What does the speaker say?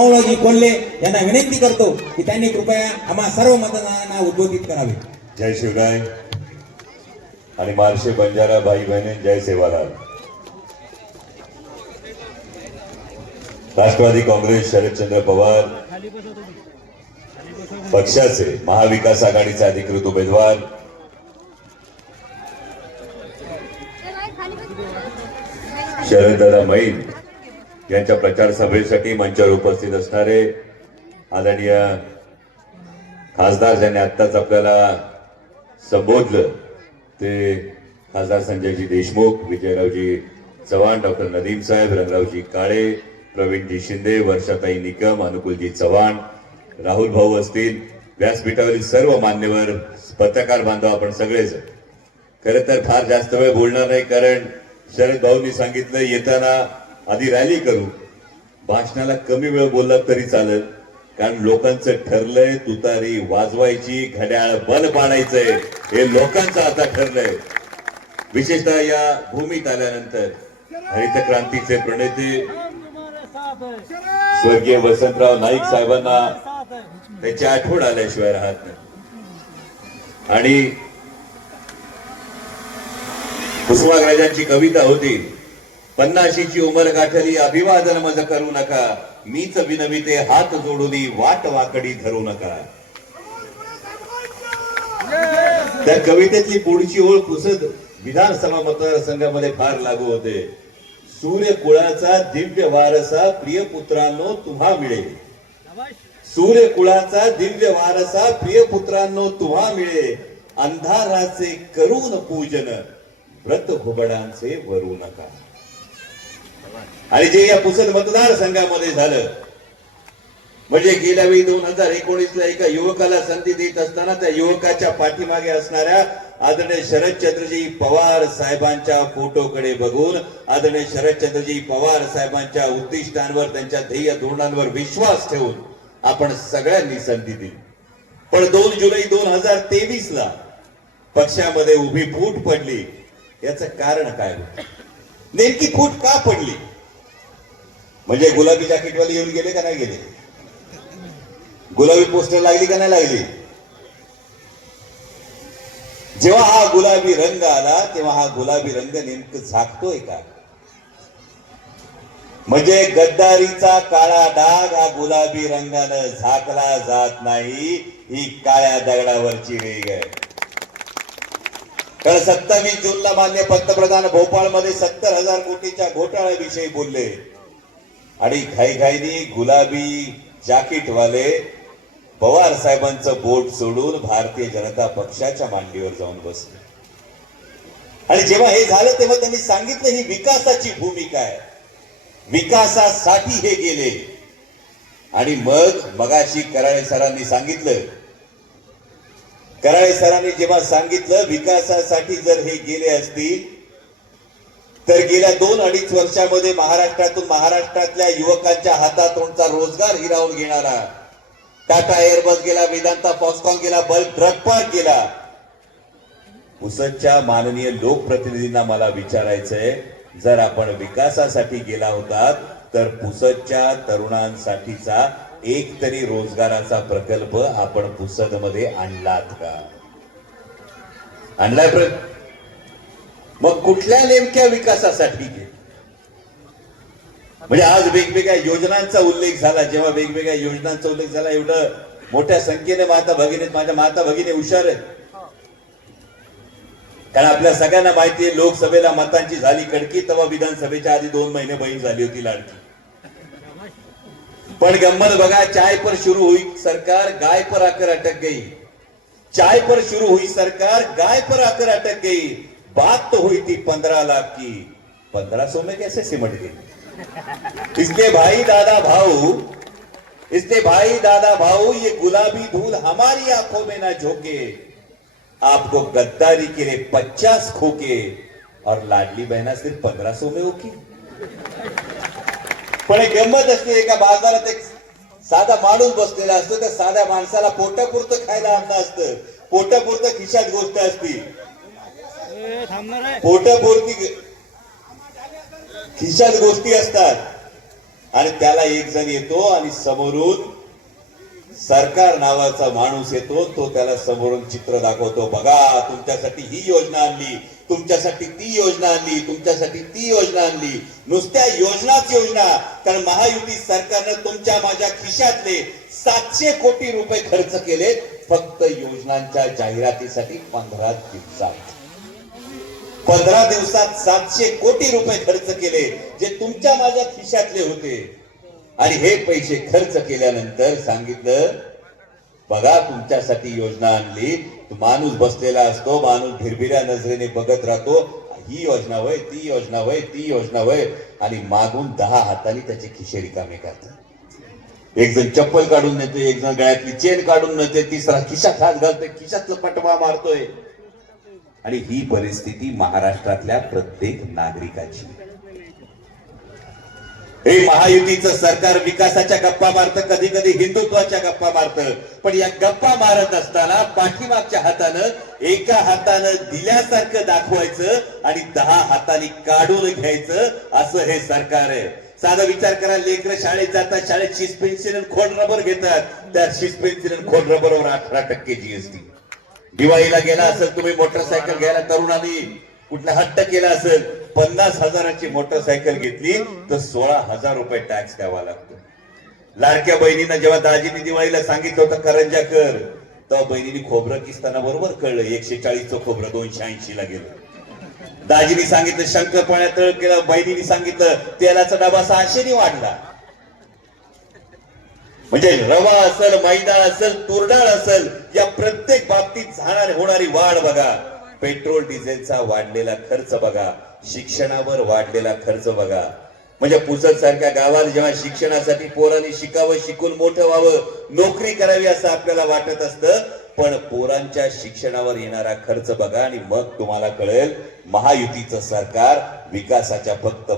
राहुलजी कोल्हे यांना विनंती करतो की त्यांनी कृपया आम्हा सर्व मतदारांना उद्बोधित करावे. जय शिवराय. आणि मार्शे बंजारा भाई बहिणी जय सेवालाल. राष्ट्रवादी काँग्रेस शरदचंद्र पवार पक्षाचे महाविकास आघाडीचे अधिकृत उमेदवार शरददादा मैन यांच्या प्रचार सभेसाठी मंचावर उपस्थित असणारे आदरणीय खासदार ज्यांनी आत्ताच आपल्याला संबोधलं ते खासदार संजयजी देशमुख विजयरावजी चव्हाण डॉक्टर नदीम साहेब रंगरावजी काळे प्रवीणजी शिंदे वर्षाताई निकम अनुकूलजी चव्हाण राहुल भाऊ असतील व्यासपीठावरील सर्व मान्यवर पत्रकार बांधव आपण सगळेच खरं तर फार जास्त वेळ बोलणार नाही कारण शरद भाऊंनी सांगितलं येताना आधी रॅली करू. भाषणाला कमी वेळ बोलला तरी चालत कारण लोकांचं ठरलंय तुतारी वाजवायची घड्याळ बल पाडायचंय. हे लोकांचं आता ठरलंय. विशेषतः या भूमीत आल्यानंतर हरित क्रांतीचे प्रणेते स्वर्गीय वसंतराव नाईक साहेबांना त्यांची आठवण आल्याशिवाय राहत नाही. आणि कुसुमाग्रजांची कविता होती पन्नाशीची उमर गाठली अभिवादन मज करू नका. मीच विनविते हात जोडून वाट वाकडी धरू नका. त्या कवितेतली पुढची ओळ पुसद विधानसभा मतदारसंघामध्ये फार लागू होते. सूर्य कुळाचा दिव्य वारसा प्रिय पुत्रांनो तुम्हा मिळेल. सूर्य कुळाचा दिव्य वारसा प्रिय पुत्रांनो तुम्हा मिळे अंधाराचे करून पूजन व्रत घुबडांचे वरू नका. आणि जे या पुसद मतदारसंघामध्ये झालं म्हणजे गेल्या वेळी दोन हजार एकोणीस ला एका युवकाला संधी देत असताना त्या युवकाच्या पाठीमागे असणाऱ्या आदरणीय शरदचंद्रजी पवार साहेबांच्या फोटोकडे बघून आदरणीय शरदचंद्रजी पवार साहेबांच्या उद्दिष्टांवर त्यांच्या ध्येय धोरणांवर विश्वास ठेवून आपण सगळ्यांनी संधी दिली पण दोन जुलै दोन हजार तेवीस ला पक्षामध्ये उभी फूट पडली याचं कारण काय होतं? नेमकी फूट का पडली? म्हणजे गुलाबी जॅकेटवाले येऊन गेले का नाही गेले? गुलाबी पोस्टर लागली का नाही लागली? जेव्हा हा गुलाबी रंग आला तेव्हा हा गुलाबी रंग नेमकं झाकतोय का? म्हणजे गद्दारीचा काळा डाग हा गुलाबी रंगानं झाकला जात नाही ही काळ्या दगडावरची वेग आहे. कारण सत्तावीस जूनला मान्य पंतप्रधान भोपाळमध्ये सत्तर हजार कोटीच्या घोटाळ्याविषयी बोलले. आणि घाईघाईनी गुलाबी जाकीटवाले पवार साहेबांचं बोट सोडून भारतीय जनता पक्षाच्या मांडीवर जाऊन बसले. आणि जेव्हा हे झालं तेव्हा त्यांनी सांगितलं ही विकासाची भूमिका आहे. विकासासाठी हे गेले. आणि मग मगाशी कराळे सरांनी सांगितलं कराळे सरांनी जेव्हा सांगितलं विकासासाठी जर हे गेले असतील तर गेल्या दोन अडीच वर्षामध्ये महाराष्ट्रातून महाराष्ट्रातल्या युवकांच्या हातातोंडचा रोजगार हिरावून घेणारा टाटा एअरबस गेला वेदांता फॉक्सकॉन गेला बल्क ड्रग पार्क गेला. पुसदच्या माननीय लोकप्रतिनिधींना मला विचारायचंय जर आपण विकासासाठी गेला होतात तर पुसदच्या तरुणांसाठीचा एक तरी रोजगाराचा प्रकल्प आपण पुसदमध्ये आणलात का? आणलाय प्र मग कुठल्या नेमक्या विकासासाठी गेले म्हणजे आज वेगवेगळ्या योजनांचा उल्लेख झाला जेव्हा वेगवेगळ्या योजनांचा उल्लेख झाला एवढं मोठ्या संख्येने माता भगिनी माझ्या माता भगिनी हुशार आहे कारण आपल्या सगळ्यांना माहिती आहे लोकसभेला मतांची झाली कडकी तेव्हा विधानसभेच्या आधी दोन महिने बहीण झाली होती लाडकी. पण गंमत बघा, चाय पर शुरू हुई, सरकार गाय पर आकर अटक गई. चाय पर शुरू हुई, सरकार गाय पर आकर अटक गई. बात तो हुई थी पंद्रह लाख की. पंद्रह सौ में कैसे सिमट गई? इसके भाई दादा भाऊ, इसके भाई दादा भाऊ, ये गुलाबी धूल हमारी आँखों में ना झोंके, आपको गद्दारी के लिए पचास खोके और लाडली बहना सिर्फ़ पंद्रह सौ में होकी। पण एक गंमत असते एका बाजारात एक साधा माणूस बसलेला असतो त्या साध्या माणसाला पोटापुरतं खायला अन्न असतं. पोटापुरतं खिशात गोष्ट असती. पोटापुरती खिशात गोष्टी असतात. आणि त्याला एक जण येतो आणि समोरून सरकार नावाचा माणूस येतो तो त्याला समोरून चित्र दाखवतो बघा तुमच्यासाठी ही योजना आणली तुमच्यासाठी ती योजना आणली तुमच्यासाठी ती योजना आणली. नुसत्या योजनाच योजना कारण महायुती सरकारनं तुमच्या माझ्या खिशातले सातशे कोटी रुपये खर्च केले फक्त योजनांच्या जाहिरातीसाठी पंधरा दिवसात. पंधरा दिवसात सातशे कोटी रुपये खर्च केले जे तुमच्या माझ्या खिशातले होते. आणि हे पैसे खर्च केल्यानंतर सांगितलं बघा तुमच्यासाठी योजना आणली. माणूस बसलेला असतो माणूस भिरभिऱ्या नजरेने बघत राहतो. ही योजना वय ती योजना वय ती योजना होय आणि मागून दहा हाताने त्याचे खिशे रिकामे करतात. एक जण चप्पल काढून नेते एक जण गळ्यातली चेन काढून नेते तिसरा खिशात हात घालतोय खिशातलं पटवा मारतोय. आणि ही परिस्थिती महाराष्ट्रातल्या प्रत्येक नागरिकाची. हे महायुतीचं सरकार विकासाच्या गप्पा मारतं कधी कधी हिंदुत्वाच्या गप्पा मारतं. पण या गप्पा मारत असताना पाठीमागच्या हातानं एका हातानं दिल्यासारखं दाखवायचं आणि दहा हाताने काढून घ्यायचं असं हे सरकार आहे. साधा विचार करा लेकर शाळेत जातात शाळेत शिस पेन्सिल खोड रबर घेतात. त्या शिस पेन्सिल खोड रबरवर अठरा टक्के जीएसटी दिवाळीला गेला असेल तुम्ही मोटरसायकल घ्यायला तरुणांनी. कुठला हट्ट केला असेल पन्नास हजाराची मोटरसायकल घेतली तर सोळा हजार रुपये टॅक्स द्यावा लागतो. लाडक्या बहिणीनं जेव्हा दाजीने दिवाळीला सांगितलं होतं करंजा कर तेव्हा बहिणीने खोबरं किसताना बरोबर कळलं एकशे चाळीसचं खोबरं दोनशे ऐंशी ला गेलं. दाजीनी सांगितलं शंकरपाळ्या तळ केलं बहिणीने सांगितलं तेलाचा डबा सहाशेने वाढला. म्हणजे रवा असेल मैदा असेल तुरडाळ असेल या प्रत्येक बाबतीत होणारी वाढ बघा. पेट्रोल डिझेलचा वाढलेला खर्च बघा. शिक्षणावर वाढलेला खर्च बघा. म्हणजे पुसद सारख्या गावात जेव्हा शिक्षणासाठी पोरांनी शिकावं शिकून मोठं व्हावं नोकरी करावी असं आपल्याला वाटत असतं पण पोरांच्या शिक्षणावर येणारा खर्च बघा आणि मग तुम्हाला कळेल महायुतीचं सरकार विकासाच्या फक्त